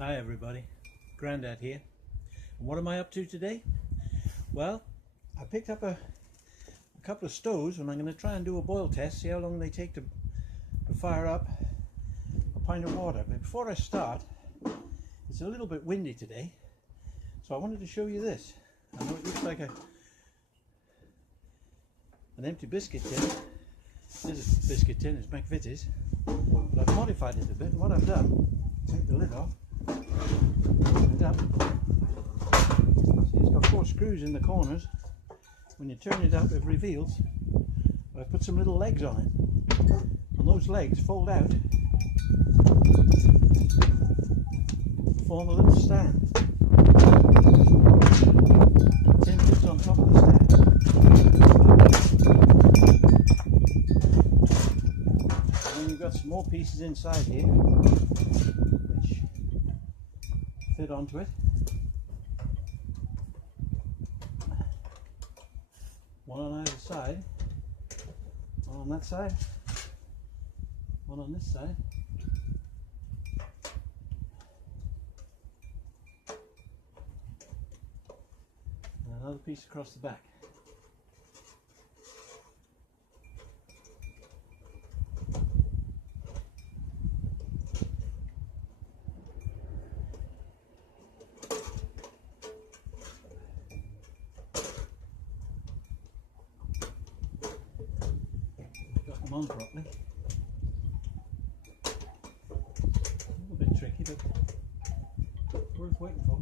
Hi everybody, Grandad here. And what am I up to today? Well, I picked up a couple of stoves and I'm going to try and do a boil test, see how long they take to fire up a pint of water. But before I start, it's a little bit windy today, so I wanted to show you this. I know it looks like an empty biscuit tin. This is a biscuit tin, it's McVitie's, but I've modified it a bit. What I've done, take the lid off, open it up. See, it's got 4 screws in the corners. When you turn it up, it reveals. But I put some little legs on it, and those legs fold out, form a little stand. The tin fits on top of the stand. And then you've got some more pieces inside here, which fit onto it. One on either side, one on that side, one on this side. And another piece across the back. On properly. A little bit tricky, but worth waiting for.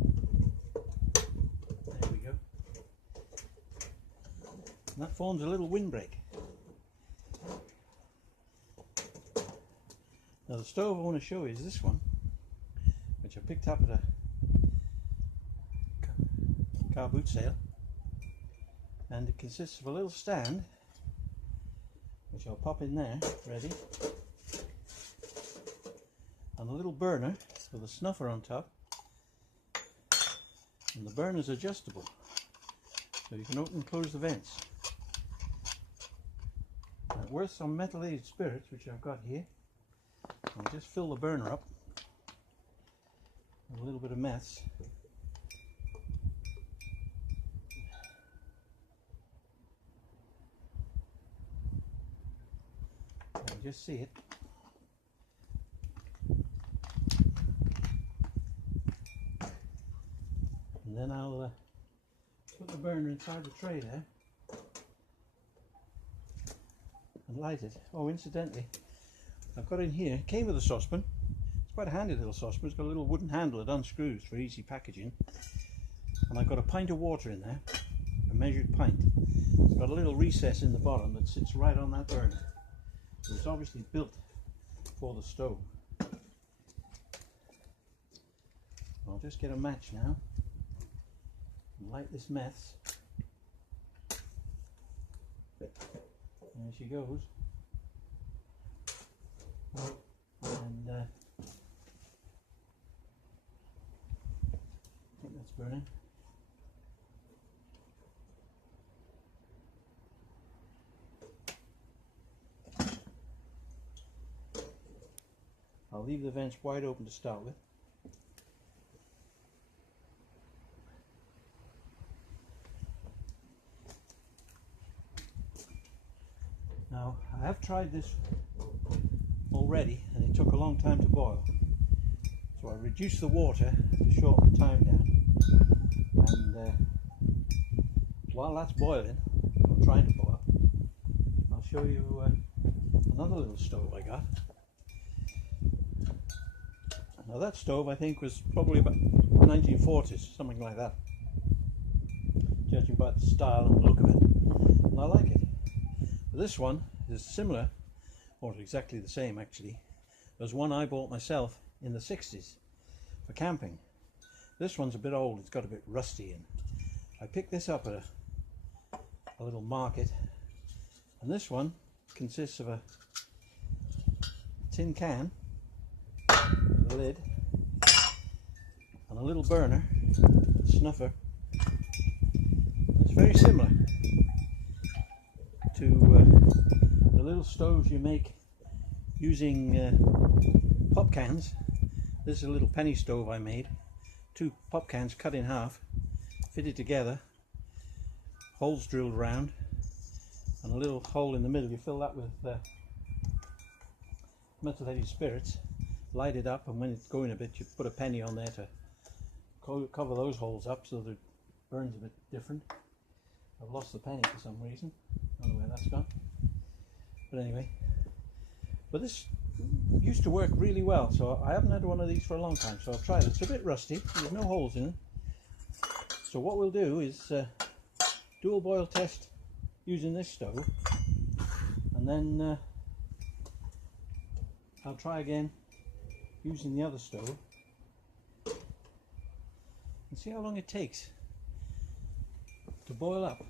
There we go. And that forms a little windbreak. Now the stove I want to show you is this one, which I picked up at a car boot sale, and it consists of a little stand which I'll pop in there, ready, and a little burner with a snuffer on top, and the burner's adjustable, so you can open and close the vents. Now, worth some methylated spirits, which I've got here. I'll just fill the burner up with a little bit of mess. Just see it. And then I'll put the burner inside the tray there and light it. Oh, incidentally, I've got in here, it came with a saucepan. It's quite a handy little saucepan. It's got a little wooden handle that unscrews for easy packaging. And I've got a pint of water in there, a measured pint. It's got a little recess in the bottom that sits right on that burner. So it's obviously built for the stove. I'll just get a match now and light this mess. There she goes. And I think that's burning. I'll leave the vents wide open to start with. Now, I have tried this already and it took a long time to boil. So I reduced the water to shorten the time down. And while that's boiling, or trying to boil, I'll show you another little stove I got. Now that stove I think was probably about 1940s, something like that, judging by the style and the look of it, and I like it. But this one is similar, or exactly the same actually, as one I bought myself in the 60s for camping. This one's a bit old, it's got a bit rusty, and I picked this up at a little market, and this one consists of a tin can, the lid, and a little burner, a snuffer. It's very similar to the little stoves you make using pop cans This is a little penny stove I made. 2 pop cans cut in half, fitted together, holes drilled around, and a little hole in the middle. You fill that with methylated spirits, light it up, and when it's going a bit you put a penny on there to cover those holes up so that it burns a bit different. I've lost the penny for some reason, I don't know where that's gone, but anyway. But this used to work really well, so I haven't had one of these for a long time, so I've tried it. It's a bit rusty, there's no holes in it. So what we'll do is dual boil test using this stove, and then I'll try again using the other stove and see how long it takes to boil up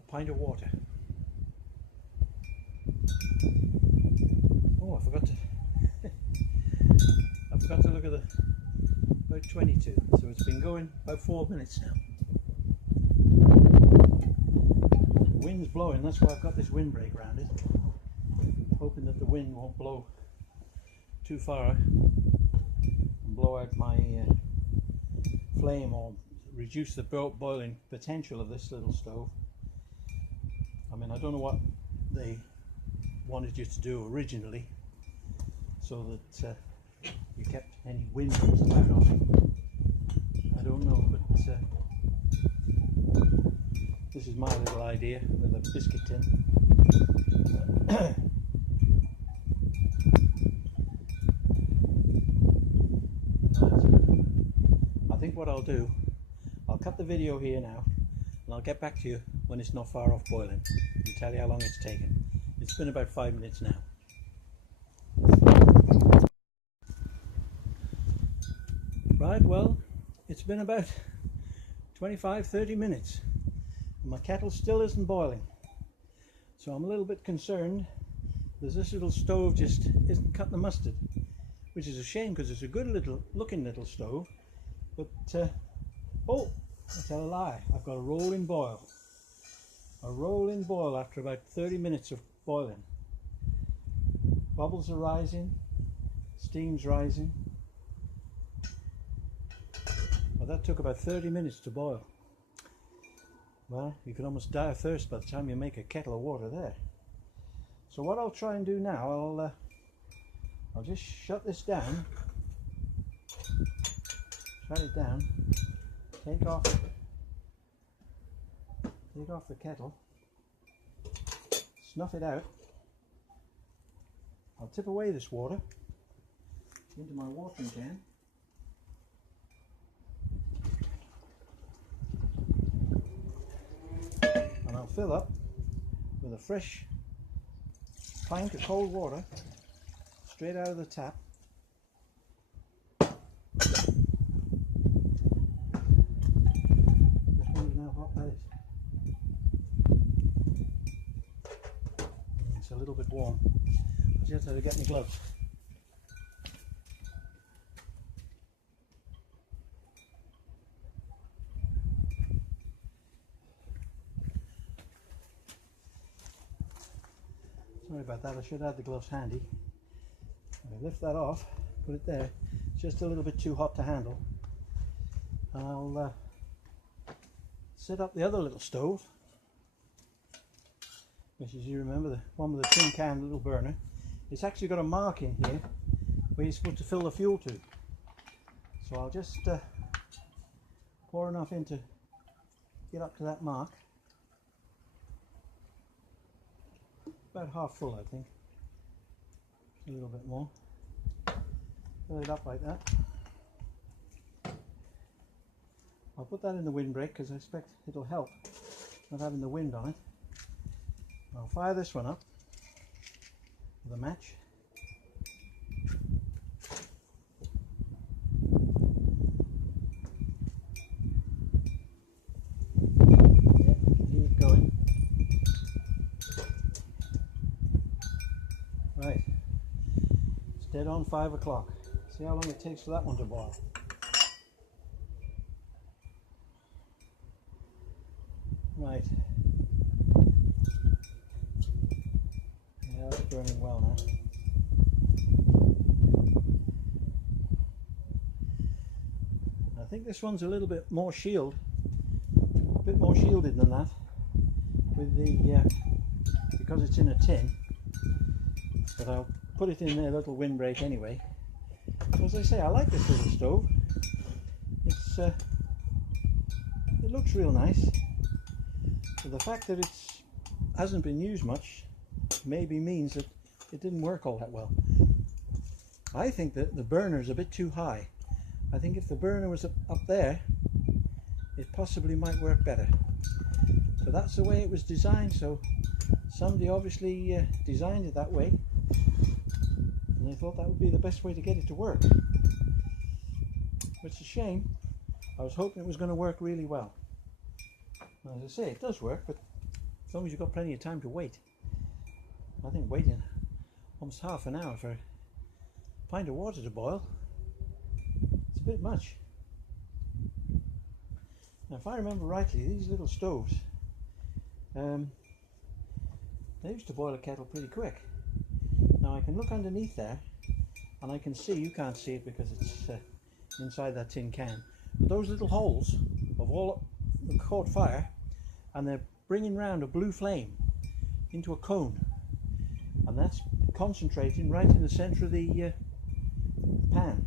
a pint of water. Oh, I forgot to look at the about 22, so it's been going about 4 minutes now. The wind's blowing, that's why I've got this windbreak around it, hoping that the wind won't blow too far and blow out my flame or reduce the boiling potential of this little stove. I mean, I don't know what they wanted you to do originally so that you kept any wind that was out of it. I don't know, but this is my little idea with a biscuit tin. I think what I'll do, I'll cut the video here now and I'll get back to you when it's not far off boiling and tell you how long it's taken. It's been about 5 minutes now. Right, well, it's been about 25-30 minutes and my kettle still isn't boiling. So I'm a little bit concerned that this little stove just isn't cutting the mustard, which is a shame because it's a good little looking little stove. But oh, I tell a lie, I've got a rolling boil. A rolling boil after about 30 minutes of boiling. Bubbles are rising, steam's rising. Well, that took about 30 minutes to boil. Well, you can almost die of thirst by the time you make a kettle of water there. So what I'll try and do now, I'll just shut this down, shut it down, take off the kettle, snuff it out. I'll tip away this water into my watering can. And I'll fill up with a fresh pint of cold water straight out of the tap. This one is now hot, that is. It's a little bit warm. I just have to get my gloves. Sorry about that, I should have the gloves handy. I lift that off, put it there. It's just a little bit too hot to handle. And I'll set up the other little stove, which, as you remember, the one with the tin can little burner. It's actually got a mark in here where you're supposed to fill the fuel to. So I'll just pour enough in to get up to that mark. About half full, I think. A little bit more. Fill it up like that. I'll put that in the windbreak because I expect it'll help not having the wind on it. I'll fire this one up with a match. Yeah, keep it going. Right, it's dead on 5 o'clock. See how long it takes for that one to boil. Right. Yeah, that's burning well now. think this one's a little bit more shielded than that, with the because it's in a tin. But I'll put it in a little windbreak anyway. As I say, I like this little stove. It's it looks real nice. So the fact that it hasn't been used much maybe means that it didn't work all that well. I think that the burner is a bit too high. I think if the burner was up there, it possibly might work better. But that's the way it was designed, so somebody obviously designed it that way, and they thought that would be the best way to get it to work. It's a shame. I was hoping it was going to work really well. As I say, it does work, but as long as you've got plenty of time to wait. I think waiting almost half an hour for a pint of water to boil, it's a bit much. Now, if I remember rightly, these little stoves, they used to boil a kettle pretty quick. Now I can look underneath there and I can see, you can't see it because it's inside that tin can, but those little holes have all caught fire, and they're bringing round a blue flame into a cone, and that's concentrating right in the center of the pan.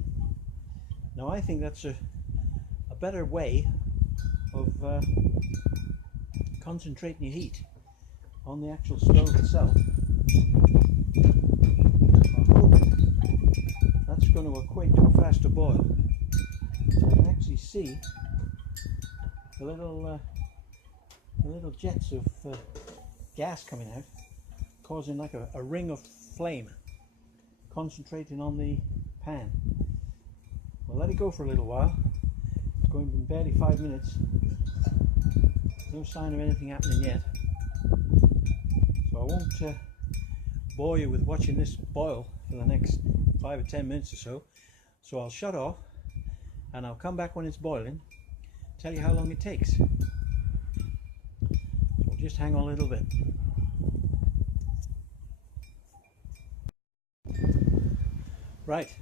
Now I think that's a better way of concentrating your heat on the actual stove itself. I'm hoping that's going to equate to a faster boil. I can actually see the little jets of gas coming out, causing like a ring of flame concentrating on the pan. We'll let it go for a little while. It's going in barely 5 minutes. No sign of anything happening yet. So I won't bore you with watching this boil for the next 5 or 10 minutes or so. So I'll shut off and I'll come back when it's boiling, tell you how long it takes. So just hang on a little bit. Right,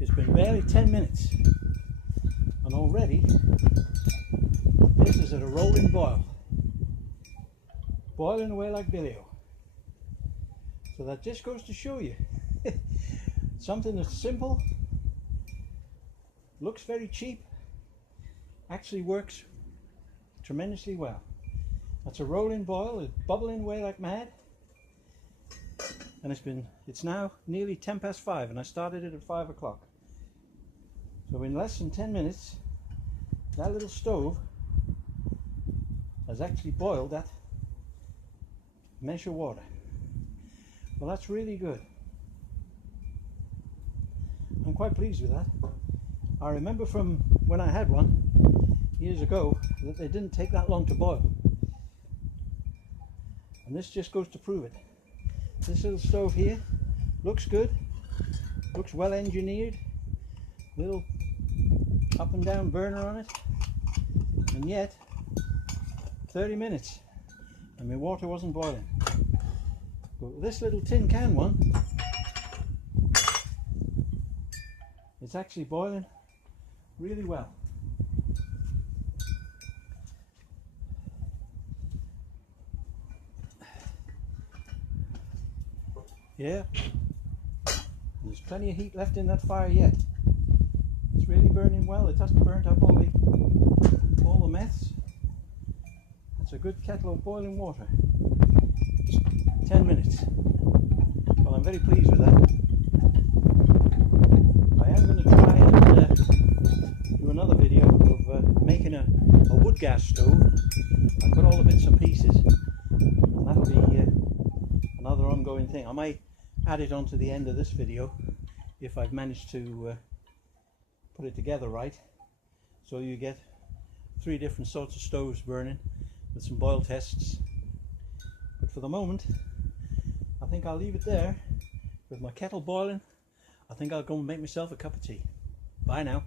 it's been barely 10 minutes and already this is at a rolling boil, boiling away like Billy-O. So that just goes to show you something that's simple, looks very cheap, actually works tremendously well. That's a rolling boil, it's bubbling away like mad, and it's now nearly 5:10 and I started it at 5 o'clock. So in less than 10 minutes that little stove has actually boiled that mesh of water. Well, that's really good. I'm quite pleased with that. I remember from when I had one years ago that they didn't take that long to boil, and this just goes to prove it. This little stove here looks good, looks well engineered, little up and down burner on it, and yet 30 minutes and my water wasn't boiling. But this little tin can one, it's actually boiling really well. Yeah, there's plenty of heat left in that fire yet. It's really burning well. It hasn't burnt up all the meths. It's a good kettle of boiling water. Just 10 minutes. Well, I'm very pleased with that. I am going to try and do another video of making a wood gas stove. I've got all the bits and pieces, and that'll be another ongoing thing. I might add it onto the end of this video if I've managed to put it together right, so you get 3 different sorts of stoves burning with some boil tests. But for the moment I think I'll leave it there with my kettle boiling. I think I'll go and make myself a cup of tea. Bye now.